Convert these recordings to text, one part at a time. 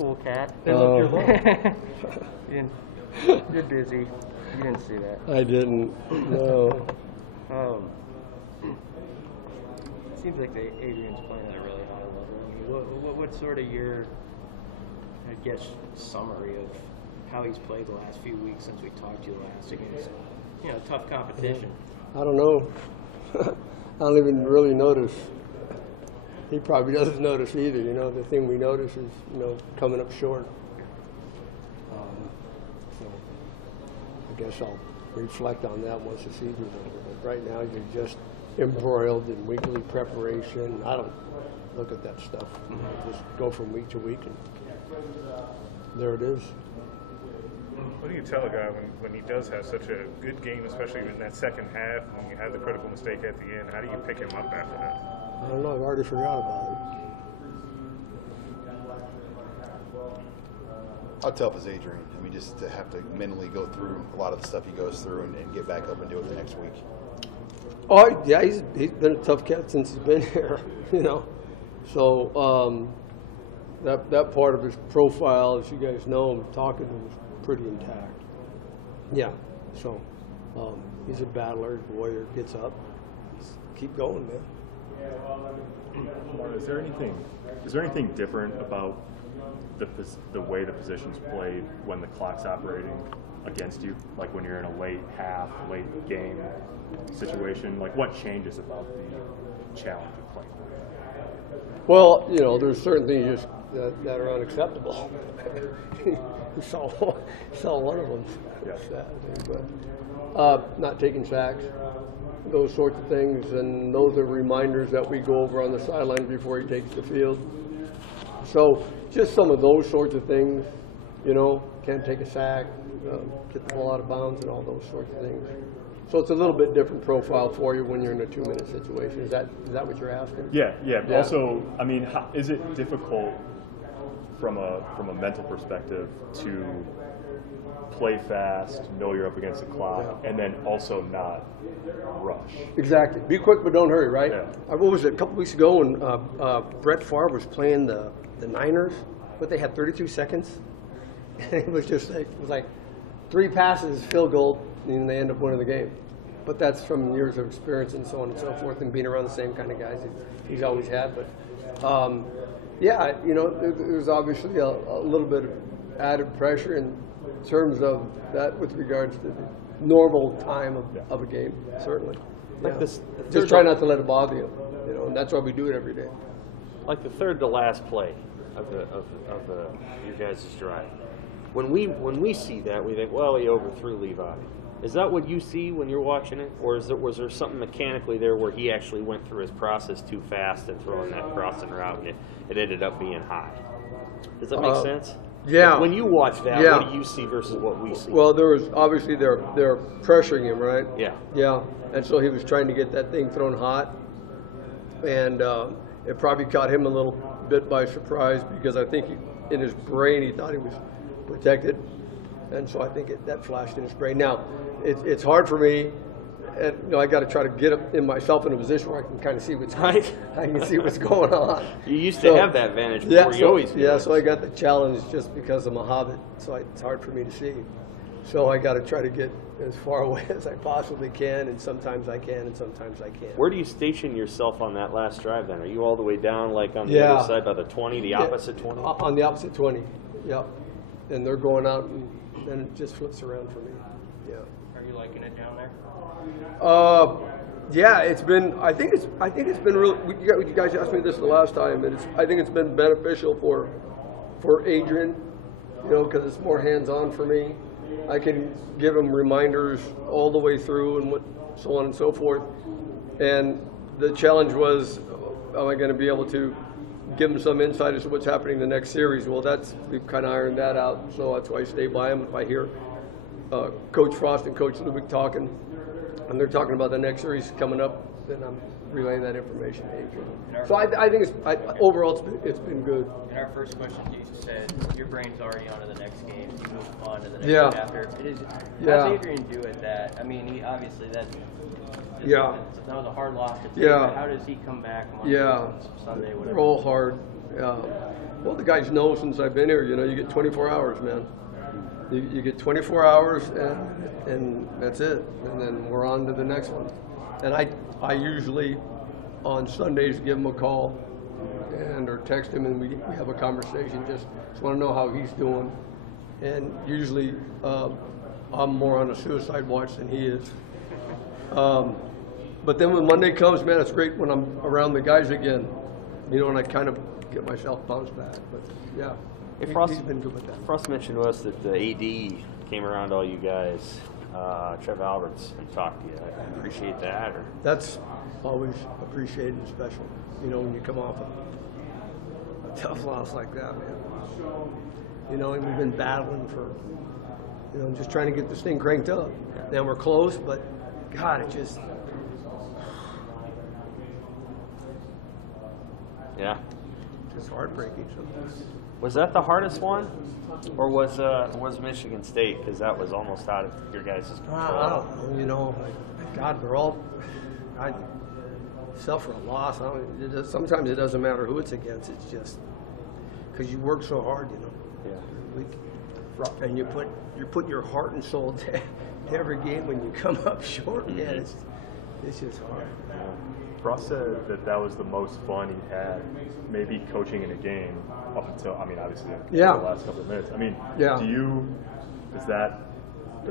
Cool cat. Hey, look, you're You're busy. You didn't see that. I didn't. No. It seems like Adrian's playing at a really high level. What's sort of your, I guess, summary of how he's played the last few weeks since we talked to you last against, tough competition? I don't know. I don't even really notice. He probably doesn't notice either. The thing we notice is, coming up short. So I guess I'll reflect on that once the season's over. But right now, you're just embroiled in weekly preparation. I don't look at that stuff. Just go from week to week, and there it is. What do you tell a guy when he does have such a good game, especially in that second half, when you have the critical mistake at the end? How do you pick him up after that? I don't know. I've already forgot about it. How tough is Adrian? I mean, just to have to mentally go through a lot of the stuff he goes through and get back up and do it the next week. Oh, yeah, he's been a tough cat since he's been here, So that part of his profile, as you guys know, talking to him, is pretty intact. Yeah, so he's a battler, warrior, gets up. Just keep going, man. Is there anything different about the way the position's played when the clock's operating against you? Like when you're in a late game situation? Like what changes about the challenge of playing? Well, there's certain things just that are unacceptable. You saw one of them. Yeah. But not taking sacks. Those sorts of things, and those are reminders that we go over on the sideline before he takes the field. So just some of those sorts of things, can't take a sack, get the ball out of bounds, and all those sorts of things. So it's a little bit different profile for you when you're in a 2-minute situation. Is that what you're asking? Yeah. Also, I mean, is it difficult from a mental perspective to play fast, know you're up against the clock, and then also not rush? Exactly. Be quick, but don't hurry, right? Yeah. What was it, a couple weeks ago when Brett Favre was playing the Niners, but they had 32 seconds? It was just like 3 passes, field goal, and they end up winning the game. But that's from years of experience and so on and so forth, and being around the same kind of guys he's always had. But there's obviously a little bit of added pressure in terms of that with regards to the normal time of a game, certainly. Like just try not to let it bother you, and that's why we do it every day. Like the third to last play of your guys' drive. When we see that, we think, well, he overthrew Levi. Is that what you see when you're watching it, or was there something mechanically there where he actually went through his process too fast and throwing that crossing route, and it ended up being high? Does that make sense? Yeah. When you watch that, what do you see versus what we see? Well, there was obviously they're pressuring him, right? Yeah. Yeah, and so he was trying to get that thing thrown hot, and it probably caught him a little bit by surprise because I think in his brain he thought he was protected, and so I think that flashed in his brain. Now, it's hard for me. And I got to try to get myself in a position where I can kind of see what's I can see what's going on. You used to have that advantage before you always did. Yeah, so I got the challenge just because I'm a hobbit, so it's hard for me to see. So I got to try to get as far away as I possibly can, and sometimes I can, and sometimes I can't. Where do you station yourself on that last drive then? Are you all the way down, like on the other side by the 20, the opposite 20? On the opposite 20, yep. And they're going out, and then it just flips around for me. Yeah. Are you liking it down there? Yeah, it's been. I think it's been really. You guys asked me this the last time, and I think it's been beneficial for Adrian, because it's more hands-on for me. I can give him reminders all the way through, and so on and so forth. And the challenge was, am I going to be able to give him some insight as to what's happening in the next series? Well, we've kind of ironed that out. So that's why I stay by him. If I hear Coach Frost and Coach Lubick talking, and they're talking about the next series coming up, then I'm relaying that information to Adrian. So I think overall it's been good. In our first question, you said your brain's already on to the next game. You move on to the next game after. How does Adrian do at that? I mean, he obviously that was a hard loss to take. How does he come back Monday, Sunday, whatever? They're all hard. Well, the guys know since I've been here, you know, you get 24 hours, man. You get 24 hours, and that's it. And then we're on to the next one. And I usually, on Sundays, give him a call or text him, and we have a conversation. Just want to know how he's doing. And usually, I'm more on a suicide watch than he is. But then when Monday comes, man, it's great when I'm around the guys again. You know, and I kind of get myself bounced back. But yeah, he's been good with that. Frost mentioned to us that the AD came around to all you guys, Trev Alberts, and talked to you. I appreciate that. Or? That's always appreciated and special. You know, when you come off a tough loss like that, man. You know, and we've been battling for, you know, just trying to get this thing cranked up. Now we're close, but God, it just. Yeah. It's heartbreaking sometimes. Was that the hardest one, or was Michigan State? Because that was almost out of your guys' control. I don't know. You know, God, we're all. I suffer a loss. Sometimes it doesn't matter who it's against. It's just because you work so hard, you know. Yeah. And you put your heart and soul to every game. When you come up short, man, it's just hard. Frost said that was the most fun he had, maybe coaching in a game up until, I mean, obviously the last couple of minutes. I mean, does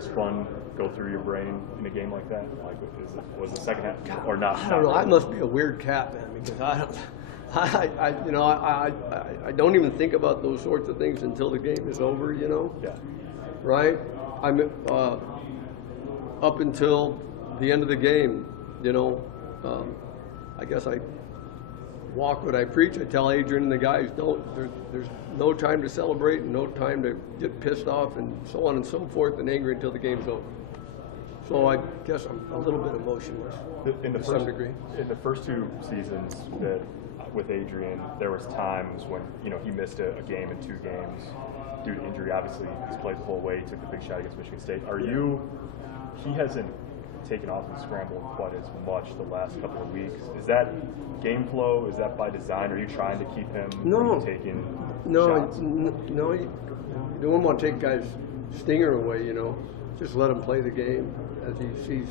fun go through your brain in a game like that? Like, was the second half or not? I don't know. I must be a weird cat, man, because I don't even think about those sorts of things until the game is over, you know? Yeah. Right? I'm up until the end of the game, you know. I guess I walk what I preach. I tell Adrian and the guys, there's no time to celebrate and no time to get pissed off and so on and so forth and angry until the game's over. So I guess I'm a little bit emotionless to some degree. In the first two seasons with Adrian, there was times when, you know, he missed a game in 2 games due to injury. Obviously, he's played the full way. He took the big shot against Michigan State. He hasn't taken off and scrambled quite as much the last couple of weeks. Is that game flow? Is that by design? Are you trying to keep him from taking shots? No, you don't want to take guys' stinger away, you know. Just let him play the game as he sees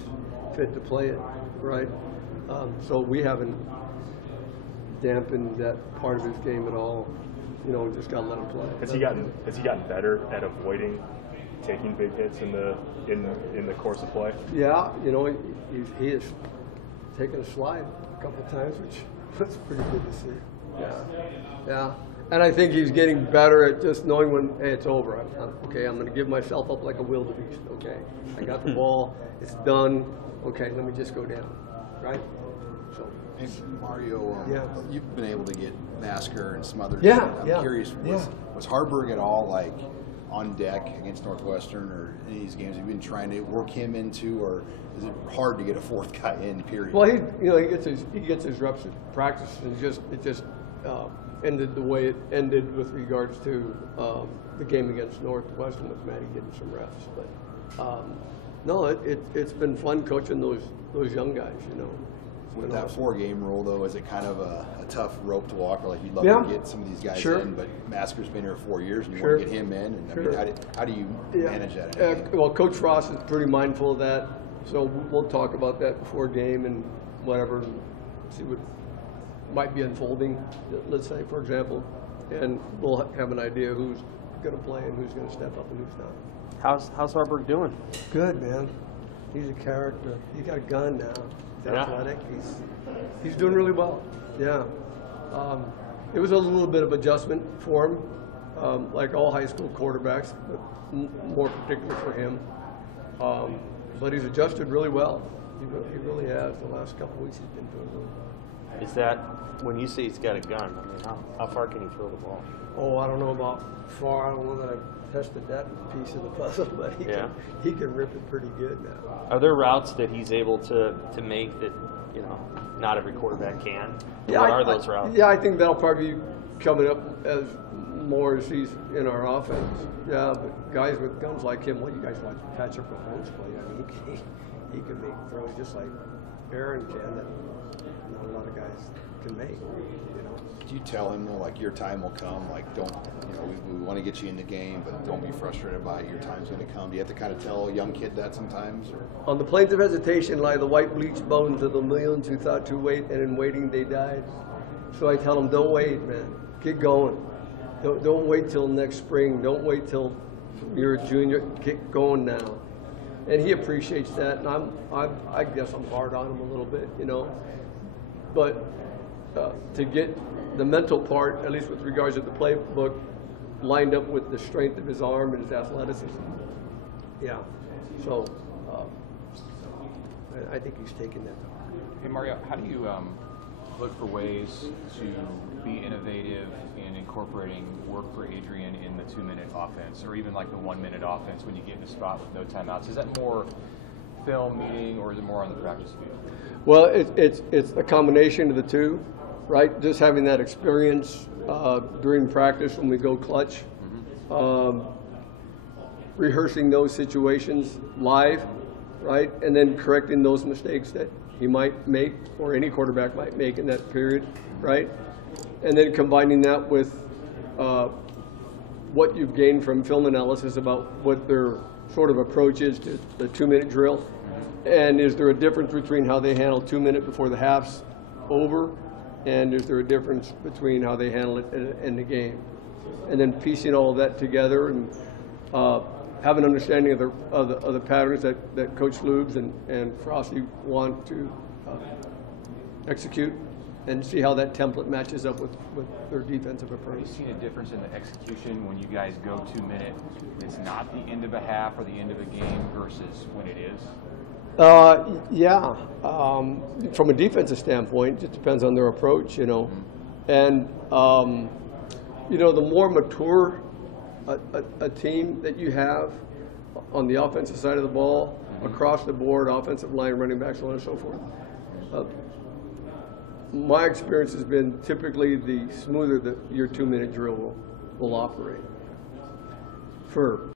fit to play it, right? So we haven't dampened that part of his game at all. You know, just got to let him play. Has he gotten better at avoiding taking big hits in the course of play? Yeah, you know, he has taken a slide a couple of times, which was pretty good to see. Yeah. And I think he's getting better at just knowing when, hey, it's over. I'm going to give myself up like a wildebeest. Okay, I got the ball. It's done. Okay, let me just go down. Right? So. Hey, Mario, you've been able to get Masker and some others. Yeah, I'm curious, was Harburg at all like on deck against Northwestern or any of these games? Have you been trying to work him into, or is it hard to get a 4th guy in? Period. Well, he gets his reps at practice, and it just ended the way it ended with regards to the game against Northwestern with Matty getting some reps. But no, it's been fun coaching those young guys. You know. With that 4-game rule, though, is it kind of a tough rope to walk? Or like you'd love to get some of these guys in, but Masker's been here 4 years, and you want to get him in. And I mean, how do you manage that? Well, Coach Frost is pretty mindful of that, so we'll talk about that before game and whatever, and see what might be unfolding. Let's say, for example, and we'll have an idea who's going to play and who's going to step up and who's not. How's Harburg doing? Good, man. He's a character. He got a gun now. He's athletic. He's doing really well. Yeah. It was a little bit of adjustment for him, like all high school quarterbacks, but more particular for him. But he's adjusted really well. He really has. The last couple of weeks he's been doing really well. Is that, when you say he's got a gun, I mean, how far can he throw the ball? Oh, I don't know about far. I don't know that I've tested that piece of the puzzle, but he can rip it pretty good now. Are there routes that he's able to make that, you know, not every quarterback can? What are those routes? Yeah, I think that'll probably be coming up as more as he's in our offense. Yeah, but guys with guns like him, well, you guys watch Patrick Mahomes play. I mean, he can make throws just like Aaron can. not a lot of guys can make. You know. Do you tell him though, like your time will come? Like don't, we want to get you in the game, but don't be frustrated by it. Your time's going to come. Do you have to kind of tell a young kid that sometimes? Or? On the plains of hesitation lie the white bleached bones of the millions who thought to wait, and in waiting they died. So I tell them, don't wait, man. Get going. Don't wait till next spring. Don't wait till you're a junior. Get going now. And he appreciates that, and I guess I'm hard on him a little bit, But to get the mental part, at least with regards to the playbook, lined up with the strength of his arm and his athleticism. Yeah. So I think he's taking that. Hey Mario, how do you look for ways to be innovative in incorporating work for Adrian in the 2-minute offense, or even like the 1-minute offense when you get in a spot with no timeouts? Is that more film meeting, or is it more on the practice field? Well, it's a combination of the two, right? Just having that experience during practice when we go clutch, rehearsing those situations live, right? And then correcting those mistakes that he might make, or any quarterback might make in that period, right? And then combining that with what you've gained from film analysis about what their sort of approach is to the 2-minute drill. And is there a difference between how they handle 2 minutes before the half's over, and is there a difference between how they handle it in the game? And then piecing all of that together and have an understanding of the patterns that Coach Lubes and Frosty want to execute, and see how that template matches up with their defensive approach. Have you seen a difference in the execution when you guys go 2 minutes? It's not the end of a half or the end of a game versus when it is? Yeah. From a defensive standpoint, it just depends on their approach, And, the more mature a team that you have on the offensive side of the ball, across the board, offensive line, running backs, so on and so forth, my experience has been typically the smoother that your 2-minute drill will operate. For